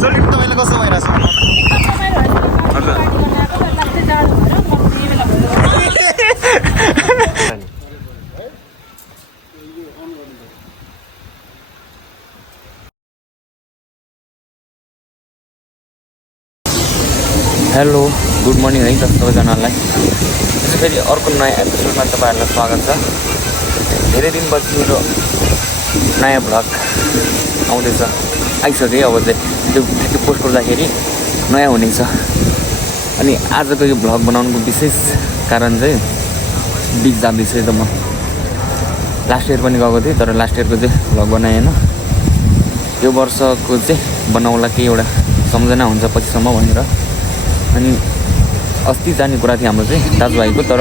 सोल्टिङ तपाईँलाई कस्तो भइरहेछ हेलो गुड मर्निङ है सबैजनालाई फेरि अर्को नयाँ एपिसोडमा तपाईँहरूलाई स्वागत छ धेरै दिनपछि मेरो नयाँ भ्लग आउँदैछ आइसक्यो अब चाहिँ त्यो पोस्ट गर्दाखेरि नयाँ हुनेछ अनि आजको यो भ्लग बनाउनुको विशेष कारण चाहिँ बिच जाँदैछु त म लास्ट इयर पनि गएको थिएँ तर लास्ट इयरको चाहिँ भ्लग बनाएन यो वर्षको चाहिँ बनाउला केही एउटा सम्झना हुन्छ पछिसम्म भनेर अनि अस्ति जाने कुरा थियो हाम्रो चाहिँ दाजुभाइको तर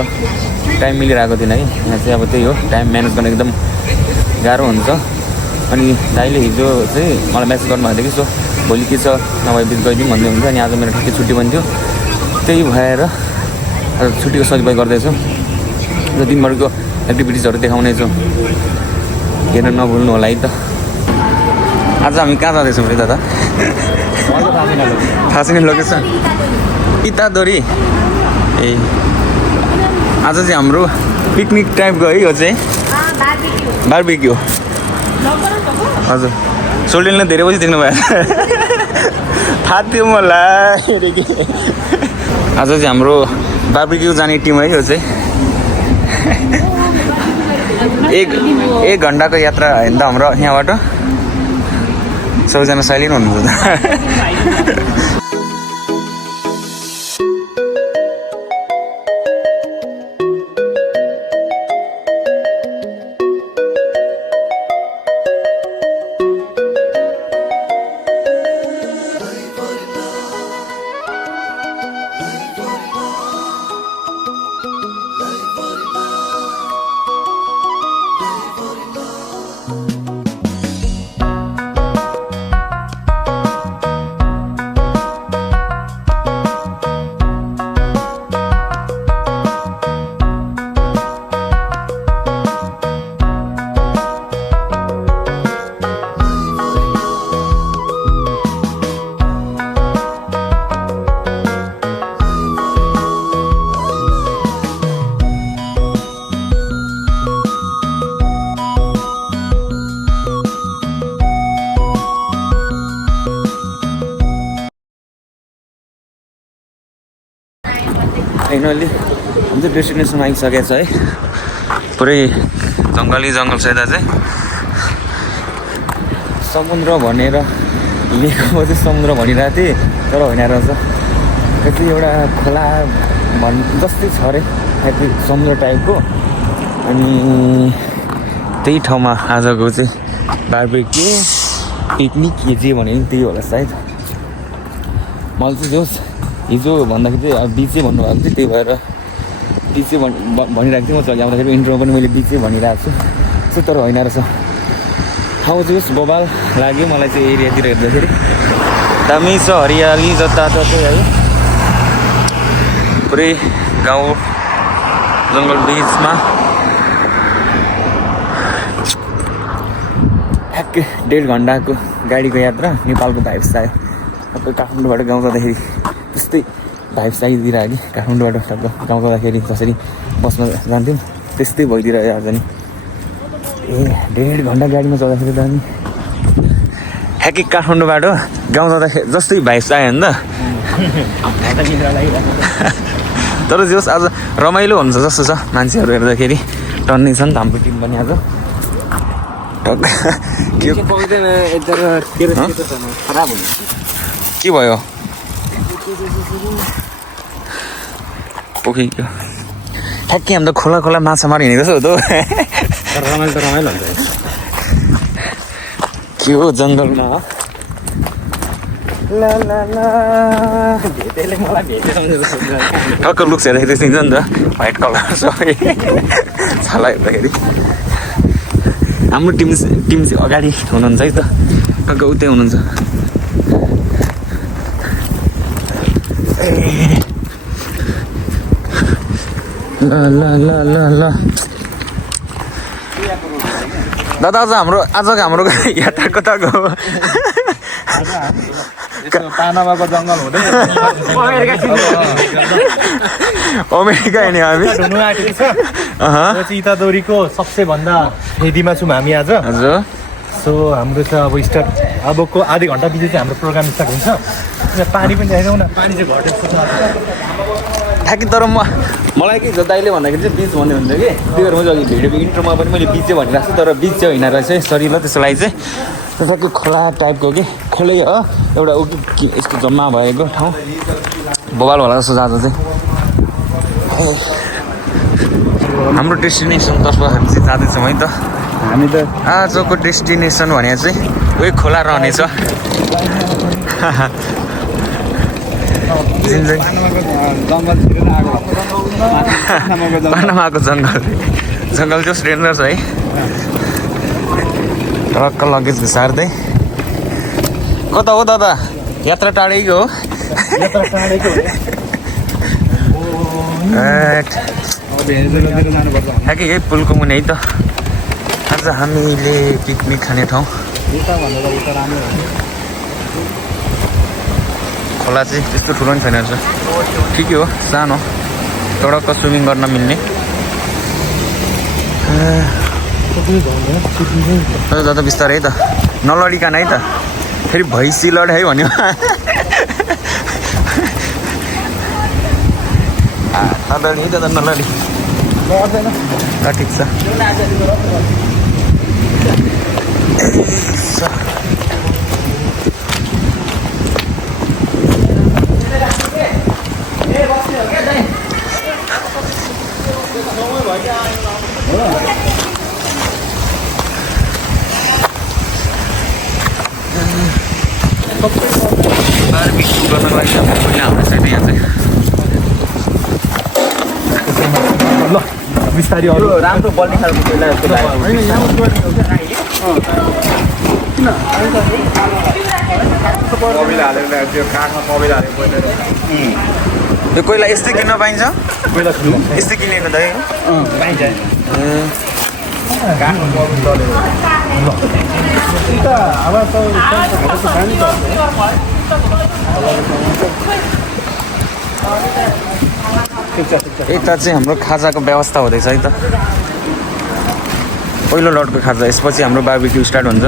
टाइम मिलिरहेको थिएन है यहाँ चाहिँ अब त्यही हो टाइम म्यानेज गर्न एकदम गाह्रो हुन्छ अनि दाइले हिजो चाहिँ मलाई मेसेज गर्नुभएको थियो कि सो भोलि के छ नभए बिच गइदिउँ भन्दै हुन्छ अनि आज मेरो ठिकै छुट्टी पनि थियो त्यही भएर छुट्टीको सजिलो गर्दैछु र दिनभरिको एक्टिभिटिजहरू देखाउनेछु हेर्न नभुल्नु होला है त आज हामी कहाँ जाँदैछौँ रे दादा थाहा छैन लोकेसन इतादोरी ए आज चाहिँ हाम्रो पिकनिक टाइपको है यो चाहिँ बारबिक्यू हजुर सोल्टिङले धेरै पछि देख्नु भयो थाहा थियो मलाई आज चाहिँ हाम्रो बारबिक्यू जाने टिम है यो चाहिँ एक घन्टाको यात्रा होइन त हाम्रो यहाँबाट सबैजना साइलेन्ट हुनुहुन्छ फाइनली हामी चाहिँ डेस्टिनेसनमा आइसकेको छ है पुरै जङ्गल छ यता चाहिँ समुद्र भनेर लेखेको चाहिँ समुद्र भनिरहेको थिएँ तर होइन रहेछ यो चाहिँ एउटा खोला जस्तै छ अरे ह्याप्पी समुद्र टाइपको अनि त्यही ठाउँमा आजको चाहिँ बारबिक्यू पिकनिक के जे भने त्यही होला सायद मलाई चाहिँ जोस् हिजो भन्दाखेरि चाहिँ अब बिचै भन्नुभएको थियो त्यही भएर बिचै भनिरहेको थिएँ म चाहिँ आउँदाखेरि इन्ट्रोमा पनि मैले बिचै भनिरहेको छु सो तर होइन रहेछ ठाउँ चाहिँ होस् बबाल लाग्यो मलाई चाहिँ एरियातिर हेर्दाखेरि दामी छ हरियाली जताततै है पुरै गाउँ जङ्गल बिचमा ठ्याक्कै 1.5 घन्टाको गाडीको यात्रा नेपालको भाइब्स आयो अब काठमाडौँबाट गाउँ जाँदाखेरि त्यस्तै भाइब्स आइदिरहेको कि काठमाडौँबाट टक्क गाउँ जाँदाखेरि जसरी बसमा जान्थ्यौँ त्यस्तै भइदिइरह्यो आज नि ए 1.5 घन्टा गाडीमा चढ्दाखेरि त अनि ठ्याक्कै काठमाडौँबाट गाउँ जाँदाखेरि जस्तै भाइब्स आयो नि त तर जे होस् आज रमाइलो हुन्छ जस्तो छ मान्छेहरू हेर्दाखेरि टन्नै छ नि त हाम्रो टिम पनि आज के भयो ओके ठ्याक्कै हामी त खोला माछा मार हिँडेको छ त रमाइलो हुन्छ के हो जङ्गलमा टक्क लुक्स हेर्दाखेरि त्यस्तो हुन्छ नि त व्हाइट कलर सबै छाला हेर्दाखेरि हाम्रो टिम चाहिँ अगाडि हुनुहुन्छ है त टक्क उतै हुनुहुन्छ ल ल ल ल ल दादा आज हाम्रो यात्रा कता गयो पानामाको जङ्गल हुँदै अमेरिका हिँड्यो हामी ढुङ्गा आँटेको छ यो चाहिँ इतादोरीको सबसे भन्दा फेदीमा छौँ हामी आज हजुर सो हाम्रो चाहिँ अब स्टार्ट अबको आधी घन्टापछि चाहिँ हाम्रो प्रोग्राम स्टार्ट हुन्छ यहाँ पानी पनि देखाइदेऊ न पानी चाहिँ घटेको छ ठ्याक्कै तर मलाई के दाइले भन्दाखेरि चाहिँ बिच भन्ने हुन्छ कि त्यही भएर मैले अघि भिडियोको इन्ट्रोमा पनि मैले बिच चाहिँ भनिरहेको छु तर बिच चाहिँ होइन रहेछ है सरी ल त्यसको लागि चाहिँ ठ्याक्कै खोला टाइपको कि खोलै हो एउटा यस्तो जम्मा भएको ठाउँ बबाल होला जस्तो जाँदा चाहिँ हाम्रो डेस्टिनेसनतर्फ हामी चाहिँ जाँदैछौँ है त हामी त आजको डेस्टिनेसन भने चाहिँ उही खोला रहनेछ पानामाको जङ्गल चाहिँ डेन्जर छ है टक्क लगेज घुसार्दै कता हो दादा यात्रा टाढेको हो ठ्याक्कै यही पुलको मुनि है त आज हामीले पिकनिक खाने ठाउँ खोला चाहिँ त्यस्तो ठुलो पनि छैन रहेछ ठिकै हो सानो टडक्क स्विमिङ गर्न मिल्ने दादा बिस्तारै है त नलडिकन है त फेरि भैँसी लड है भन्यो नलडी है दादा नलडी ठिक छ बारबिक्यू गर्नको लागि चाहिँ पहिला हाम्रो चाहिँ यहाँ चाहिँ ल बिस्तारै अरू राम्रो बल्ने खालको पहिला त्यो कोइला यस्तै किन्न पाइन्छ यस्तै किनेको दाइ यता चाहिँ हाम्रो खाजाको व्यवस्था हुँदैछ है त पहिलो लटको खाजा यसपछि हाम्रो बारबिक्यू स्टार्ट हुन्छ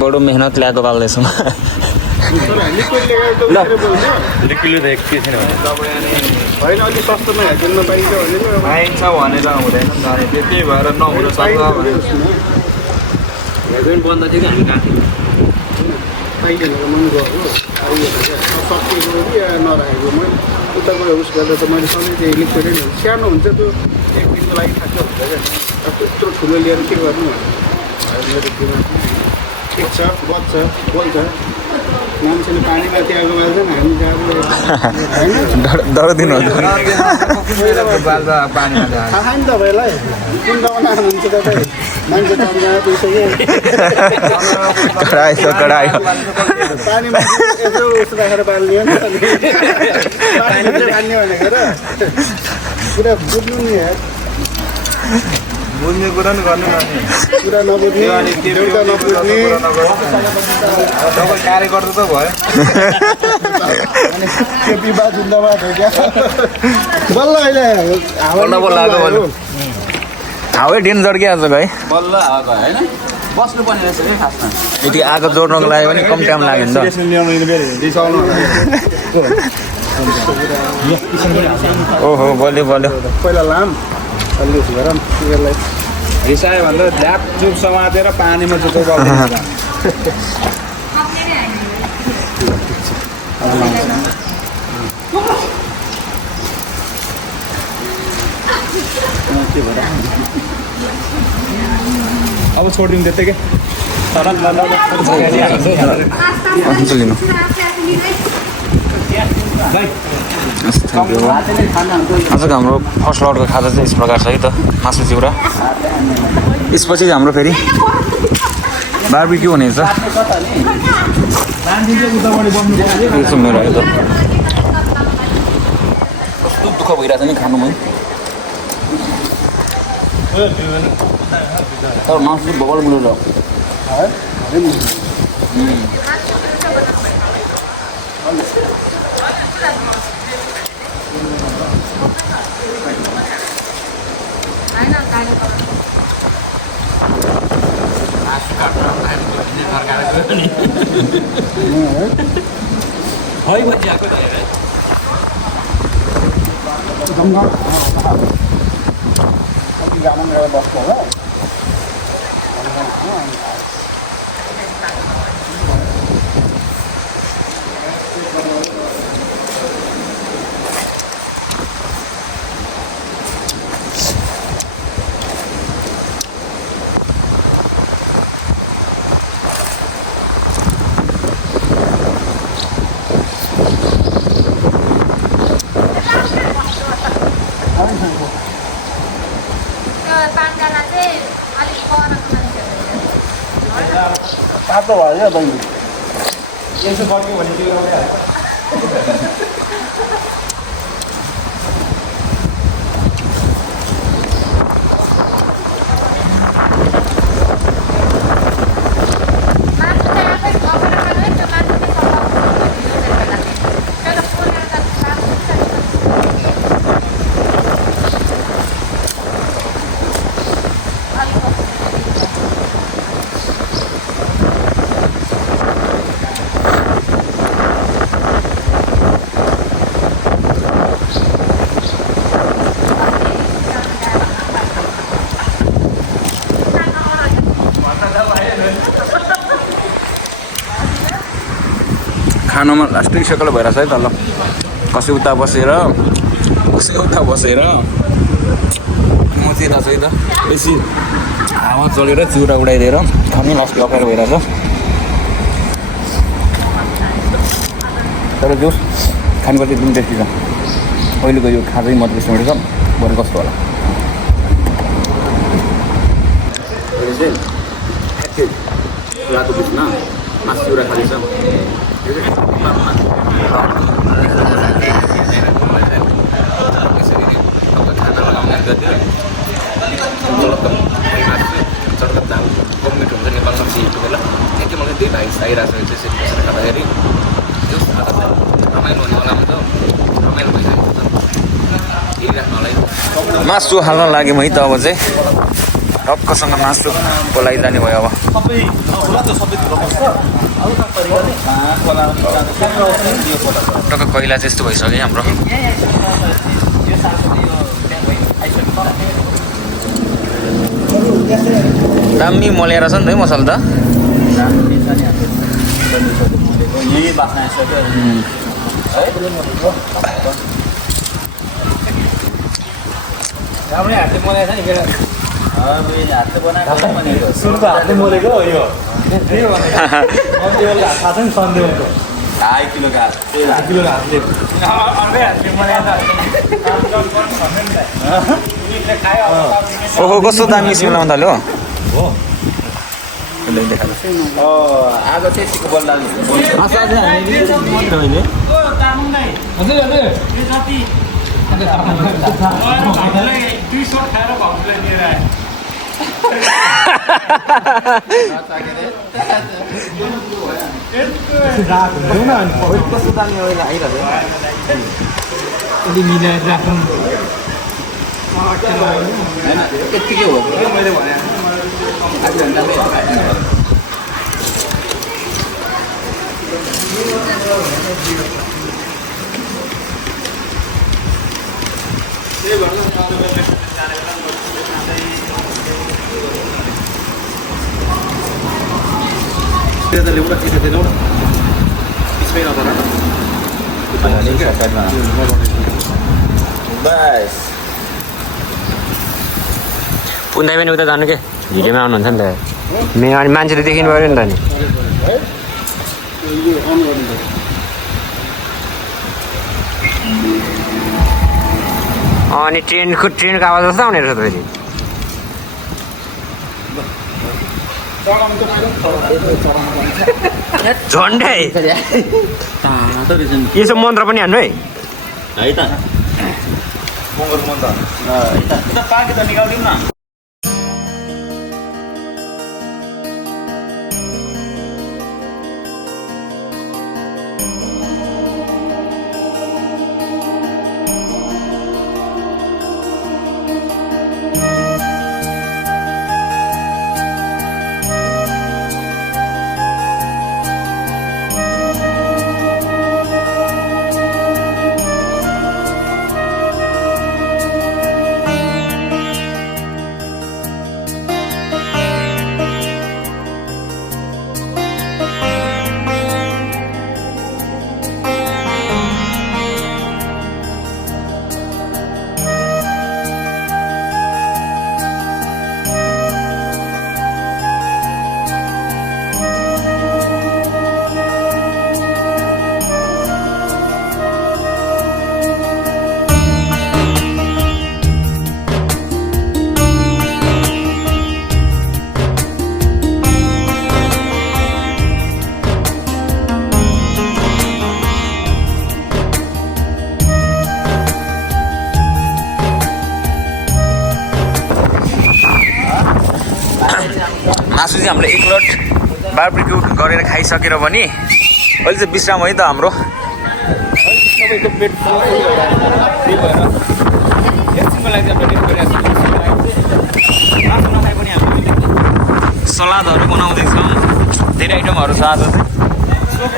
बडो मेहनत ल्याएको पाल्दैछौँ ल किलो त एक के छैन भने होइन अलिक सस्तोमा हेरिदिनु पाइन्छ भने पाइन्छ भनेर हुँदैन त्यही भएर नहुनु सक्छ हेर्दैन बन्द थियो कि हामी राख्यौँ पाइँदैन मन गएको सकिएको कि नराखेको मैले उताबाट उस गर्दा त मैले सधैँ त्यो लिक्विडै हुन्छ सानो हुन्छ त्यो एक दिनको लागि खाँचो हुन्छ क्या त्यत्रो ठुलो लिएर के गर्नु मेरो जीवन ठिक छ बच्छ बोल्छ मान्छेले पानीमा त्यागो बाल्छ नि हामी डर दिनु थाहा नि तपाईँलाई कुन जमाना हुनुहुन्छ तपाईँ मान्छे कममा पुगिसक्यो पानीमा यसो उस राखेर बाल्ने हो नि पानी बाल्ने भनेको र पुरा बुझ्नु नि बुझ्ने कुरा नि गर्नु पुरा नबुझ्ने एउटा नबुझ्ने कार्यकर्ता त भयो त्यो विवाद जिन्दाबाद हो क्या बल्ल अहिले हावै डेन्जर क्या आजको है बल्ल आएको होइन बस्नुपर्ने रहेछ कि खासमा यति आगो जोड्नको लागि पनि कम टाइम लाग्यो नि त ओहो बल्यो पहिला लाम अलि गर तिनीहरूलाई रिसायो भन्दा ल्याप चुप समातेर पानीमा चुचो अब छोडिदिउँ त्यत्तिकै लिनु आजको हाम्रो फर्स्ट लटको खाजा चाहिँ यस प्रकार छ है त मासु चिउरा यसपछि हाम्रो फेरि बारबिक्यू हुनेछ त्यसो मेरो अहिले त कस्तो दुःख भइरहेछ नि खानुमा तर मासु चाहिँ बगल मिलेर गाममा गएर बस्छ होला तातो भयो क्या बहिनी यसो बग्यो भने त्यो खानुमा लास्टै सकल भइरहेछ है त ल कसै उता बसेर कसै उता बसेर म चाहिँ यता चाहिँ त बेसी हावा चलेर चिउरा उडाइदिएर खानु लास्ट अप्ठ्यारो भइरहेछ तर जोस् खानुपर्ने एकदम टेस्टी छ अहिलेको यो खाँदै मात्रै सुनेको छ बरु कस्तो होला अहिले चाहिँ खोलाको बिचमा मासु चिउरा खाँदैछ चटक दाल कम्प्लिट हुन्छ नेपालमा सिकेको बेला ठ्याक्कै मलाई त्यही भाइ आइरहेको छ त्यसरी बसेर खाँदाखेरि त्यो रमाइलो हुनेवाला हुन्छ रमाइलो भइसकेको छ हेरिराख्नलाई मासु हाल्न लाग्यौँ है त अब चाहिँ टक्कसँग मासु बोलाइ जाने भयो अब टक्क कैला चाहिँ यस्तो भइसक्यो हाम्रो दामी मल्याएर छ नि त है मसल त राम्रै हातले मलाएको छ नि केटा सुनको हातले मोलेको यो थाहा छ नि सन्देहको 2 किलोको हात 2 किलोको हातले अर्कै हातले मलाएको ओहो कस्तो दामी स्मेल आउनु थाल्यो हो आज चाहिँ बल लाग्नु कस्तो दामी आइरहेको मिलाएर राख्नु यत्तिकै हो मैले भने बस पुन्दै पनि उता जानु के भिडियोमा आउनुहुन्छ नि त अनि मान्छेले देखिनु पऱ्यो नि त नि अनि ट्रेनको आवाज जस्तो आउने रहेछ त फेरि झन्डै यसो मन्त्र पनि हान्नु है है त मङ्गलको मन्त्र पार्टी त निकालिदिउँ न मासु चाहिँ हामीले 1 लोट बार्बिक्यू गरेर खाइसकेर पनि अहिले चाहिँ विश्राम है त हाम्रो सबैको पेट त्यही भएर एकछिनको लागि चाहिँ हामीले मासु नखाए पनि हामीले सलादहरू बनाउँदैछौँ धेरै आइटमहरू छ आज चाहिँ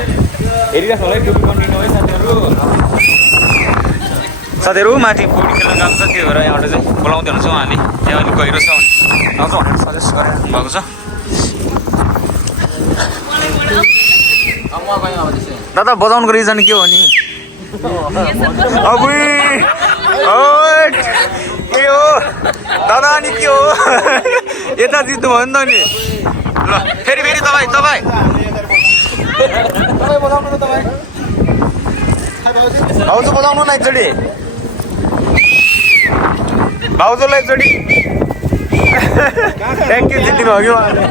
हेरिरहेको होला है टुपी कन्टिन्यू है साथीहरू माथि पौडी खेल्न गएको छ त्यही भएर यहाँबाट चाहिँ बोलाउँदै हुनुहुन्छ उहाँले त्यहाँ अलिक गहिरो छ आउँछ भनेर सजेस्ट गरिराख्नु भएको छ दादा बजाउनुको रिजन के हो नि के हो दादा अनि के हो यता जित्नु भयो नि त नि ल फेरि तपाईँ भाउजू बजाउनु न एकचोटि भाउजूलाई एकचोटि थ्याङ्क यू जितिनु हो कि उहाँले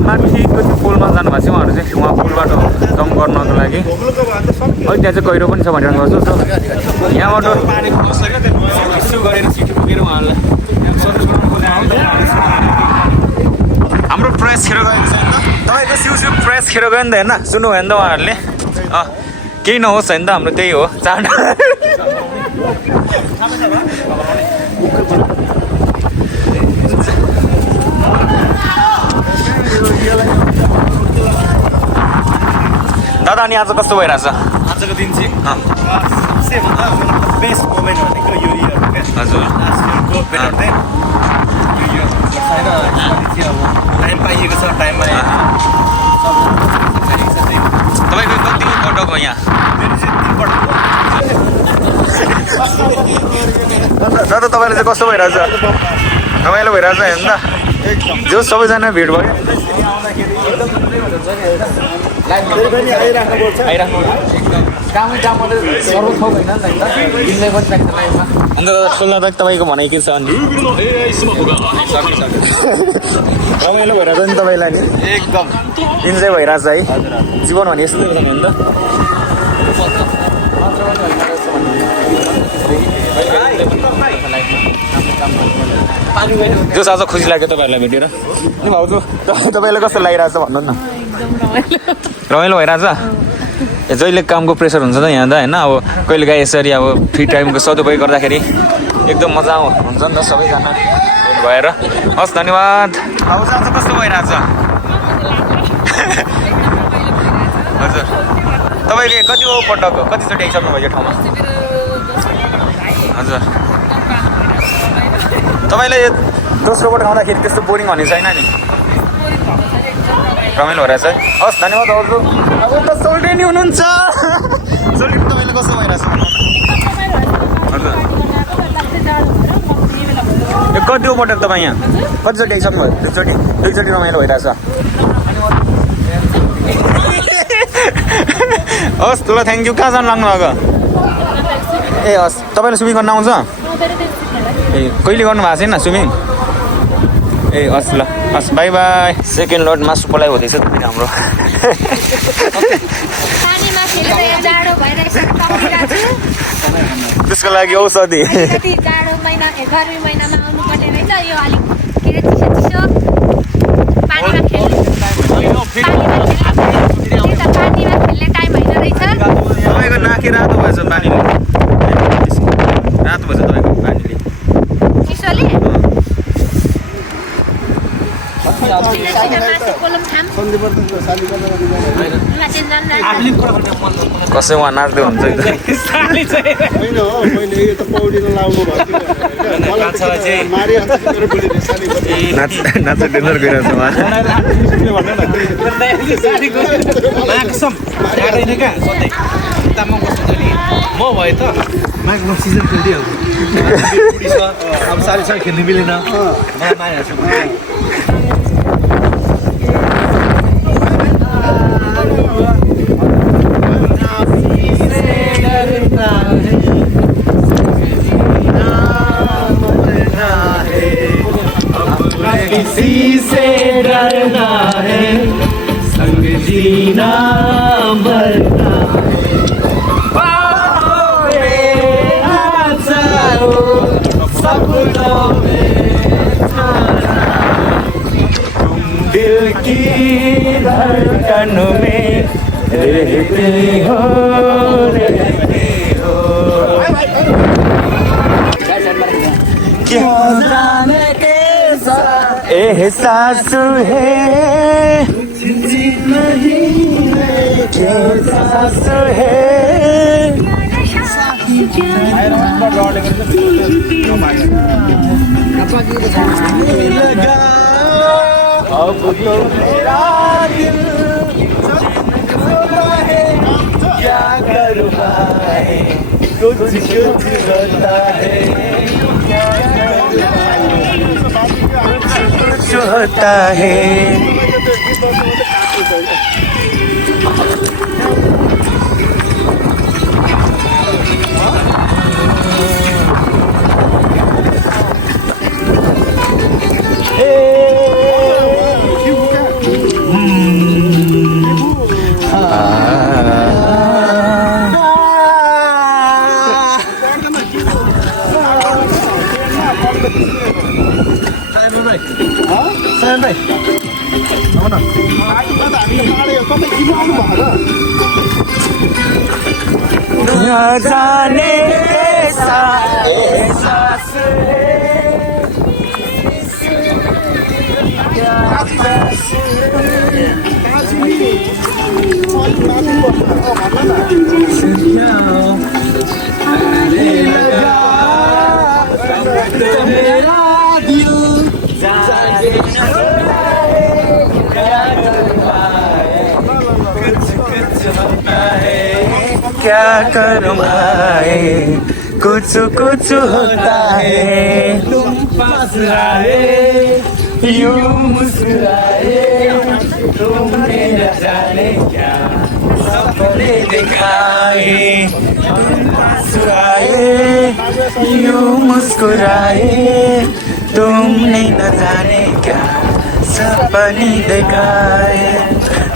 माथिको त्यो पुलमा जानुभएको छ उहाँहरू चाहिँ उहाँ पुलबाट जम्प गर्नको लागि है त्यहाँ चाहिँ गहिरो पनि छ भनेर गर्छु यहाँबाट गरेर सिटी पुगेर उहाँहरूलाई हाम्रो प्रेस खेर गएको छ नि त तपाईँको सिउ प्रेस खेर गयो नि त हेर्न सुन्नुभयो नि त उहाँहरूले केही नहोस् होइन त हाम्रो त्यही हो चाड दादा अनि आज कस्तो भइरहेछ आजको दिन चाहिँ सबसेभन्दा बेस्ट मोमेन्ट भनेको यो इयर क्या हजुर लास्ट इयरको बेटर चाहिँ यो छैन अब टाइम पाइएको छ टाइममा तपाईँको कति पटक हो यहाँ मेरो चाहिँ 3 पटक दादा तपाईँलाई चाहिँ कस्तो भइरहेछ रमाइलो भइरहेछ हेर्नु त जो सबैजना भिड भयो अन्त सोल्दा तक तपाईँको भनाइ के छ अनि रमाइलो भइरहेछ नि तपाईँलाई नि एकदम इन्जोय भइरहेछ है जीवन भने यस्तो नि त जो आज खुसी लाग्यो तपाईँहरूलाई भेटेर नि भाउजू तपाईँलाई कस्तो लागिरहेछ भन्नु न रमाइलो भइरहेछ जहिले कामको प्रेसर हुन्छ त यहाँ त होइन अब कहिले काहीँ यसरी अब फ्री टाइमको सदुपयोग गर्दाखेरि एकदम मजा हुन्छ नि त सबैजना भएर हस् धन्यवाद भाउजू आज कस्तो भइरहेछ हजुर तपाईँले कति पटक कतिचोटि आइसक्नुभयो यो ठाउँमा हजुर तपाईँले दोस्रो पटक आउँदाखेरि त्यस्तो बोरिङ भन्ने छैन नि रमाइलो भइरहेछ हस् धन्यवाद हजुर अब त सोल्टे नि हुनुहुन्छ सोल्टे तपाईँले कस्तो भइरहेछ हजुर यो कति पटक तपाईँ यहाँ कतिचोटि आइसक्नुभयो दुईचोटि रमाइलो भइरहेछ हस् ल थ्याङ्क यू कहाँ जानु लाग्नु भएको ए हस् तपाईँलाई स्विमिङ गर्न आउँछ ए कहिले गर्नु भएको छैन स्विमिङ ए हस् ल हस् बाई बाई सेकेन्ड लोड मासु पलाइ हुँदैछ फेरि हाम्रो पानीमा खेलेर जाडो भइरहेको छ तपिरहेको छु त्यसको लागि औषधि कति जाडो महिना गर्मी महिनामा आउनुपर्ने रहेछ यो अलिक के अरे चिसो चिसो पानीमा खेल्ने टाइम होइन रहेछ तपाईँको नाकी रातो भएछ पानीले रातो भएछ तपाईँको पानीले चिसोले मासु कोलम खाम कसै उहाँ नाच्दै हुन्छ होइन हो मैले यो त पौडी लाउनु भएको थियो नाच्छ डेन्जर गइरहेको छ उहाँ म भए त माइक्रो सिजन खेलिदिइहाल्छु अब साथीसँग खेल्नु मिलेन मलाई माया छ किसी से डरना है संग जीना मरना सपनों में तुम दिल की धड़कन में रहते हो क्यों जाने कैसा एहसास है एहसास है अब तो मेरा दिल क्या करूँ कुछ होता है कुछ होता है जाने कैसा एहसास क्या करूं भाई कुछ कुछ होता है तुम पास आए यूं मुस्कुराए तुमने न जाने क्या सपने दिखाए तुम पास आए यूं मुस्कुराए तुमने न जाने क्या सपने दिखाए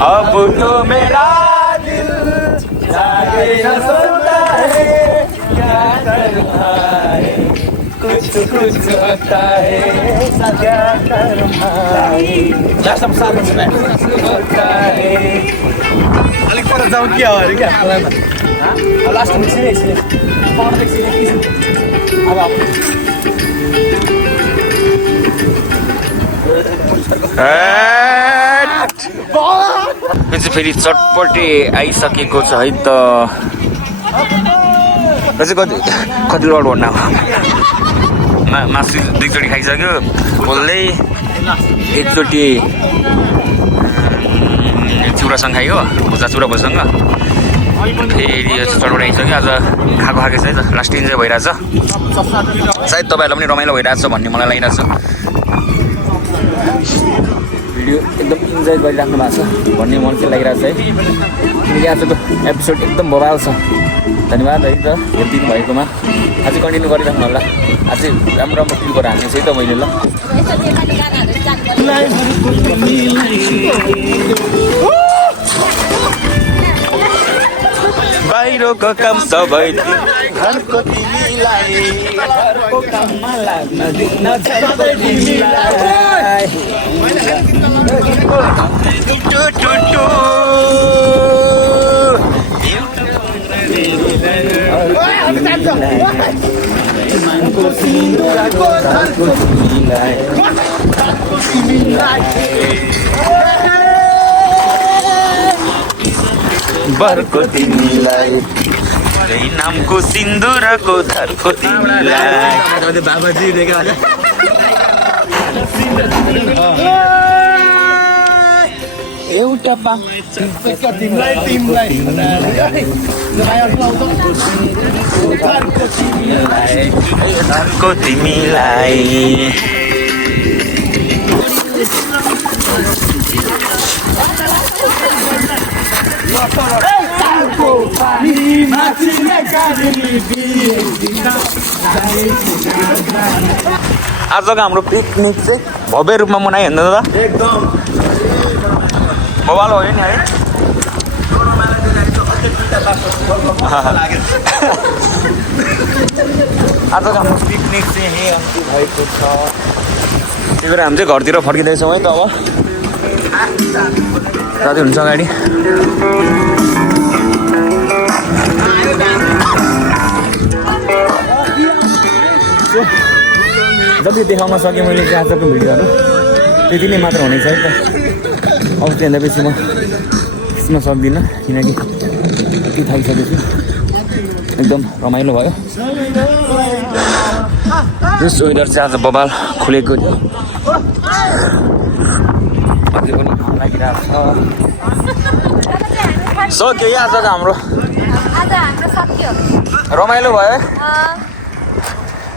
अब तो मेरा जागे न सोता है क्या करना है कुछ कुछ होता है क्या करना है सब साथ में होता है अलिक पर जाऊँ क्या हो रहा है क्या लास्ट में से अब आप फेरि चटपटे आइसकेको छ है त चाहिँ कति लोड भन्नु मासु दुईचोटि खाइसक्यो बोल्दै एकचोटि चिउरासँग खायो भुजा चिउरा भुजासँग फेरि यो चटपटे आइसक्यो आज खाएको छ है त लास्ट इन्जोय भइरहेछ सायद तपाईँहरूलाई पनि रमाइलो भइरहेछ भन्ने मलाई लागिरहेछ भिडियो एकदम इन्जोय गरिराख्नु भएको छ भन्ने मन चाहिँ लागिरहेको छ है किनकि आजको एपिसोड एकदम बवाल छ धन्यवाद है त हेरिदिनु भएकोमा अझै कन्टिन्यू गरिराख्नु होला अझै राम्रो राम्रो क्लिपहरू हाल्ने चाहिँ त मैले ल यसो नेपाली गानाहरू जान्नु बाहिरको काम सबै घरको तिमीलाई घरको काममा लाग्न दिन सबै बरको तिमीलाई नामको सिन्दुरको धरको तिमीलाई बाबाजी देखा एउटा धरको तिमीलाई आजको हाम्रो पिकनिक चाहिँ भव्य रूपमा मनायो होइन दादा एकदम बवाल भयो नि है आजको हाम्रो पिकनिक चाहिँ यहीँ अन्त्य भएको छ त्यही भएर हामी चाहिँ घरतिर फर्किँदैछौँ है त अब राति हुन्छ गाडी जति देखाउन सकेँ मैले चाहिँ आजको भिडियोहरू त्यति नै मात्र हुनेछ है त अब त्योभन्दा बेसी म खिच्न सक्दिनँ किनकि यति थाकिसकेछु एकदम रमाइलो भयो यस वेदर चाहिँ आज बबाल खुलेको थियो अझै पनि घाम लागिरहेको छ सो केही आजको हाम्रो आज हाम्रो सत्य रमाइलो भयो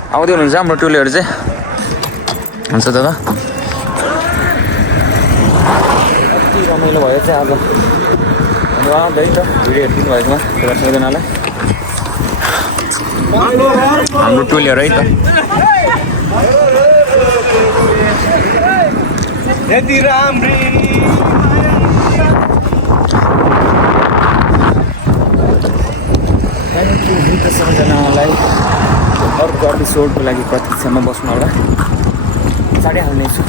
आउँदै हुनुहुन्छ हाम्रो टोलीहरू चाहिँ हुन्छ दादा कति रमाइलो भयो चाहिँ आज धन्यवाद है त भिडियो हेरिदिनु भएकोमा सबैजनालाई हाम्रो टोलीहरू है त यति राम्री थ्याङ्क यू सबैजनालाई अर्को एपिसोडको लागि प्रतीक्षामा बस्नु होला साढे हाल्नेछु